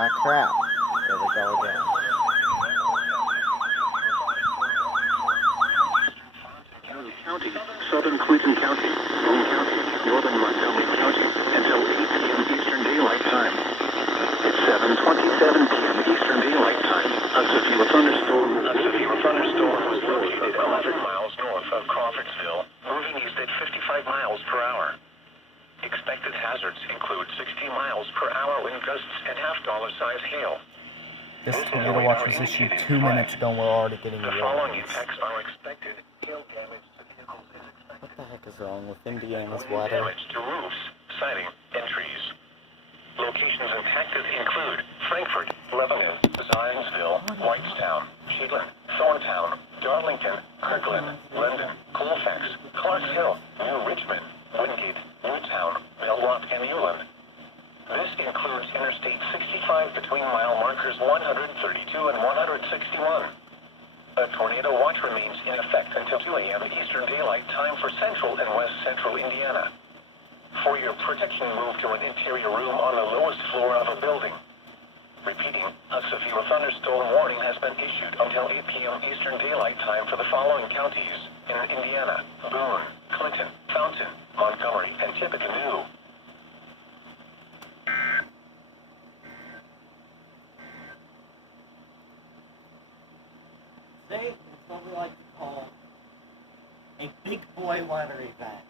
Ah, crap. There we go again. County, Southern Clinton County, Boone County, Northern Montgomery County, until 8 p.m. Eastern Daylight Time. It's 7:27 p.m. Eastern Daylight Time. A severe thunderstorm was located 11 miles north of Crawfordsville, moving east at 55 miles per hour. Expected hazards include 60 miles per hour wind gusts and half-dollar-size hail. This tornado watch was issued 2 minutes ago and we're already getting the following effects are expected. Hail damage to vehicles is expected. What the heck is wrong with Indiana's Wind weather? damage to roofs, siding, and trees. Locations impacted include Frankfort, Lebanon, Zionsville, Whitestown, Sheetland, Thorntown, Darlington, Kirkland, London, Colfax, Clarks Hill, New Richmond, Wingate, Newtown, Millwaught, and Newland. This includes Interstate 65 between mile markers 132 and 161. A tornado watch remains in effect until 2 a.m. Eastern Daylight Time for central and west central Indiana. For your protection, move to an interior room on the lowest floor of a building. Repeating, a severe thunderstorm warning has been issued until 8 p.m. Eastern Daylight Time for the following counties in Indiana: Boone, Clinton, Fountain, Montgomery, and Tippecanoe. Today is what we like to call a big boy weather event.